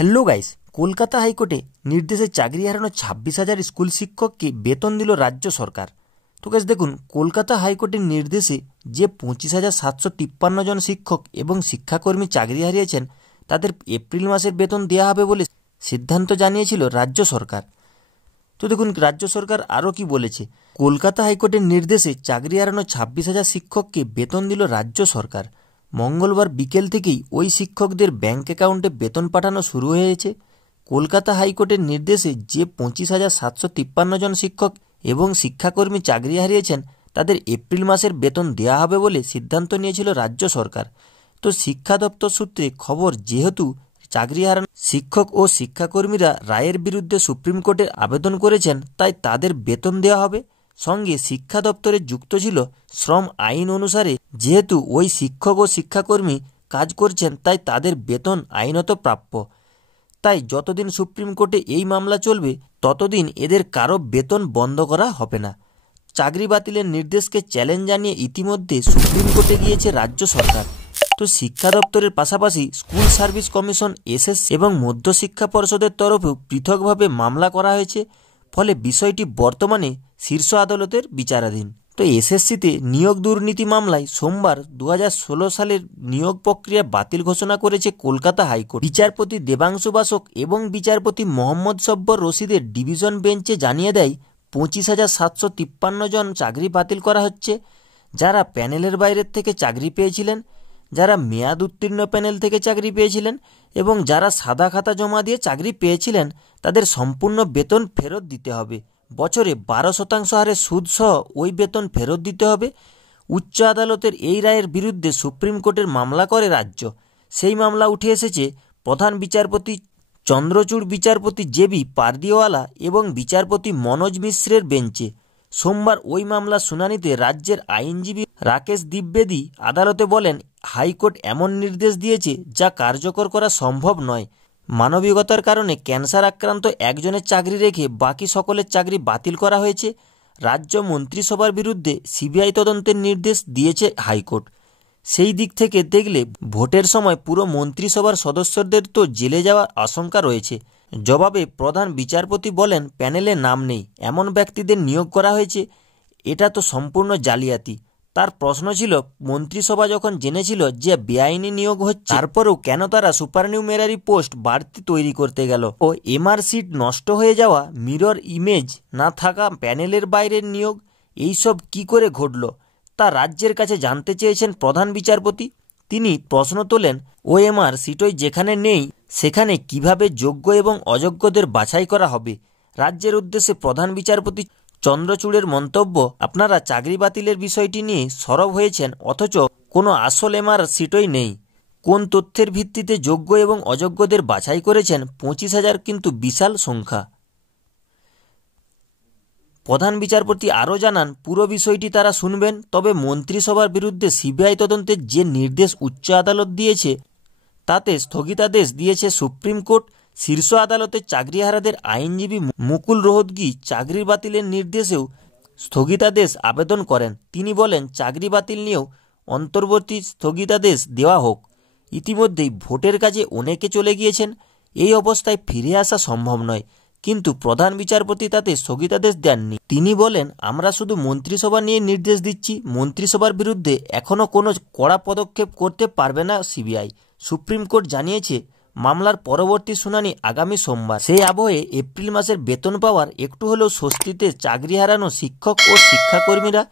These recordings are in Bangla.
হ্যালো গাইস, কলকাতা হাইকোর্টে নির্দেশে চাকরি হারানো 26,000 স্কুল শিক্ষককে বেতন দিল রাজ্য সরকার। তো গাইস দেখুন, কলকাতা হাইকোর্টের নির্দেশে যে 25,753 জন শিক্ষক এবং শিক্ষাকর্মী চাকরি হারিয়েছেন তাদের এপ্রিল মাসের বেতন দেওয়া হবে বলে সিদ্ধান্ত জানিয়েছিল রাজ্য সরকার। তো দেখুন রাজ্য সরকার আরও কি বলেছে। কলকাতা হাইকোর্টের নির্দেশে চাকরি হারানো 26,000 শিক্ষককে বেতন দিল রাজ্য সরকার। মঙ্গলবার বিকেল থেকেই ওই শিক্ষকদের ব্যাংক অ্যাকাউন্টে বেতন পাঠানো শুরু হয়েছে। কলকাতা হাইকোর্টের নির্দেশে যে 25,753 জন শিক্ষক এবং শিক্ষাকর্মী চাকরি হারিয়েছেন তাদের এপ্রিল মাসের বেতন দেওয়া হবে বলে সিদ্ধান্ত নিয়েছিল রাজ্য সরকার। তো শিক্ষা দপ্তর সূত্রে খবর, যেহেতু চাকরি হারানো শিক্ষক ও শিক্ষাকর্মীরা রায়ের বিরুদ্ধে সুপ্রিম কোর্টে আবেদন করেছেন, তাই তাদের বেতন দেওয়া হবে। সঙ্গে শিক্ষা দপ্তরে যুক্ত ছিল শ্রম আইন অনুসারে যেহেতু ওই শিক্ষক ও শিক্ষাকর্মী কাজ করছেন, তাই তাদের বেতন আইনত প্রাপ্য। তাই যতদিন সুপ্রিম কোর্টে এই মামলা চলবে ততদিন এদের কারো বেতন বন্ধ করা হবে না। চাকরি বাতিলের নির্দেশকে চ্যালেঞ্জ জানিয়ে ইতিমধ্যে সুপ্রিম কোর্টে গিয়েছে রাজ্য সরকার। তো শিক্ষা দপ্তরের পাশাপাশি স্কুল সার্ভিস কমিশন, এসএসসি এবং মধ্যশিক্ষা পর্ষদের তরফেও পৃথকভাবে মামলা করা হয়েছে। ফলে বিষয়টি বর্তমানে শীর্ষ আদালতের বিচারাধীন। তো এসএসসিতে নিয়োগ দুর্নীতি মামলায় সোমবার 2016 সালের নিয়োগ প্রক্রিয়া বাতিল ঘোষণা করেছে কলকাতা হাইকোর্ট। বিচারপতি দেবাংশু বাসক এবং বিচারপতি মোহাম্মদ সব্বর রশিদের ডিভিশন বেঞ্চে জানিয়ে দেয় 25,753 জন চাকরি বাতিল করা হচ্ছে। যারা প্যানেলের বাইরের থেকে চাকরি পেয়েছিলেন, যারা মেয়াদ উত্তীর্ণ প্যানেল থেকে চাকরি পেয়েছিলেন এবং যারা সাদা খাতা জমা দিয়ে চাকরি পেয়েছিলেন তাদের সম্পূর্ণ বেতন ফেরত দিতে হবে। বছরে 12% হারে সুদসহ ওই বেতন ফেরত দিতে হবে। উচ্চ আদালতের এই রায়ের বিরুদ্ধে সুপ্রিম কোর্টের মামলা করে রাজ্য। সেই মামলা উঠে এসেছে প্রধান বিচারপতি চন্দ্রচূড়, বিচারপতি জেবি পারদিওয়ালা এবং বিচারপতি মনোজ মিশ্রের বেঞ্চে। সোমবার ওই মামলার শুনানিতে রাজ্যের আইনজীবী রাকেশ দ্বিবেদী আদালতে বলেন, হাইকোর্ট এমন নির্দেশ দিয়েছে যা কার্যকর করা সম্ভব নয়। মানবিকতার কারণে ক্যান্সার আক্রান্ত একজনের চাকরি রেখে বাকি সকলের চাকরি বাতিল করা হয়েছে। রাজ্য মন্ত্রিসভার বিরুদ্ধে সিবিআই তদন্তের নির্দেশ দিয়েছে হাইকোর্ট। সেই দিক থেকে দেখলে ভোটের সময় পুরো মন্ত্রিসভার সদস্যদের তো জেলে যাওয়ার আশঙ্কা রয়েছে। জবাবে প্রধান বিচারপতি বলেন, প্যানেলে নাম নেই এমন ব্যক্তিদের নিয়োগ করা হয়েছে, এটা তো সম্পূর্ণ জালিয়াতি। তার প্রশ্ন ছিল, মন্ত্রিসভা যখন জেনেছিল যে বেআইনি নিয়োগ হচ্ছে, তারপরেও কেন তারা সুপারনিউমেরারি পোস্ট বাড়তি তৈরি করতে গেল? ও এমআর সিট নষ্ট হয়ে যাওয়া, মিরর ইমেজ না থাকা প্যানেলের বাইরের নিয়োগ, এইসব কি করে ঘটল তা রাজ্যের কাছে জানতে চেয়েছেন প্রধান বিচারপতি। তিনি প্রশ্ন তোলেন, ওএমআর সিটই যেখানে নেই সেখানে কিভাবে যোগ্য এবং অযোগ্যদের বাছাই করা হবে? রাজ্যের উদ্দেশ্যে প্রধান বিচারপতি চন্দ্রচূড়ের মন্তব্য, আপনারা চাকরি বাতিলের বিষয়টি নিয়ে সরব হয়েছেন অথচ কোনো আসল এমআর সিটই নেই। কোন তথ্যের ভিত্তিতে যোগ্য এবং অযোগ্যদের বাছাই করেছেন? 25,000 কিন্তু বিশাল সংখ্যা। প্রধান বিচারপতি আরও জানান, পুরো বিষয়টি তারা শুনবেন, তবে মন্ত্রিসভার বিরুদ্ধে সিবিআই তদন্তের যে নির্দেশ উচ্চ আদালত দিয়েছে তাতে স্থগিতাদেশ দিয়েছে সুপ্রিম কোর্ট। শীর্ষ আদালতের চাকরিহারাদের আইনজীবী মুকুল রোহতগি চাকরি বাতিলের নির্দেশেও স্থগিতাদেশ আবেদন করেন। তিনি বলেন, চাকরি বাতিল নিয়েও অন্তর্বর্তী স্থগিতাদেশ দেওয়া হোক। ইতিমধ্যেই ভোটের কাজে অনেকে চলে গিয়েছেন, এই অবস্থায় ফিরে আসা সম্ভব নয়। কিন্তু প্রধান বিচারপতি তাতে স্থগিতাদেশ দেননি। তিনি বলেন, আমরা শুধু মন্ত্রিসভা নিয়ে নির্দেশ দিচ্ছি, মন্ত্রিসভার বিরুদ্ধে এখনও কোনো কড়া পদক্ষেপ করতে পারবে না সিবিআই। সুপ্রিম কোর্ট জানিয়েছে মামলার পরবর্তী শুনানি আগামী সোমবার। সেই আবহে এপ্রিল মাসের বেতন পাওয়ার একটু হলেও স্বস্তিতে চাকরি হারানো শিক্ষক ও শিক্ষাকর্মীরা।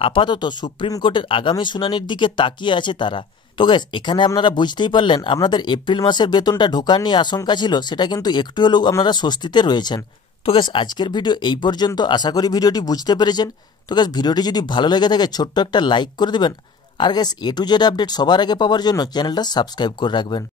আপাতত সুপ্রিম কোর্টের আগামী শুনানির দিকে তাকিয়ে আছে তারা। তো গ্যাস, এখানে আপনারা বুঝতেই পারলেন আপনাদের এপ্রিল মাসের বেতনটা ঢোকার নিয়ে আশঙ্কা ছিল, সেটা কিন্তু একটু হলেও আপনারা স্বস্তিতে রয়েছেন। তো গ্যাস, আজকের ভিডিও এই পর্যন্ত। আশা করি ভিডিওটি বুঝতে পেরেছেন। তো গ্যাস, ভিডিওটি যদি ভালো লেগে থাকে ছোট্ট একটা লাইক করে দেবেন। আর guys, A to Z update সবার আগে পাওয়ার জন্য চ্যানেলটা সাবস্ক্রাইব করে রাখবেন।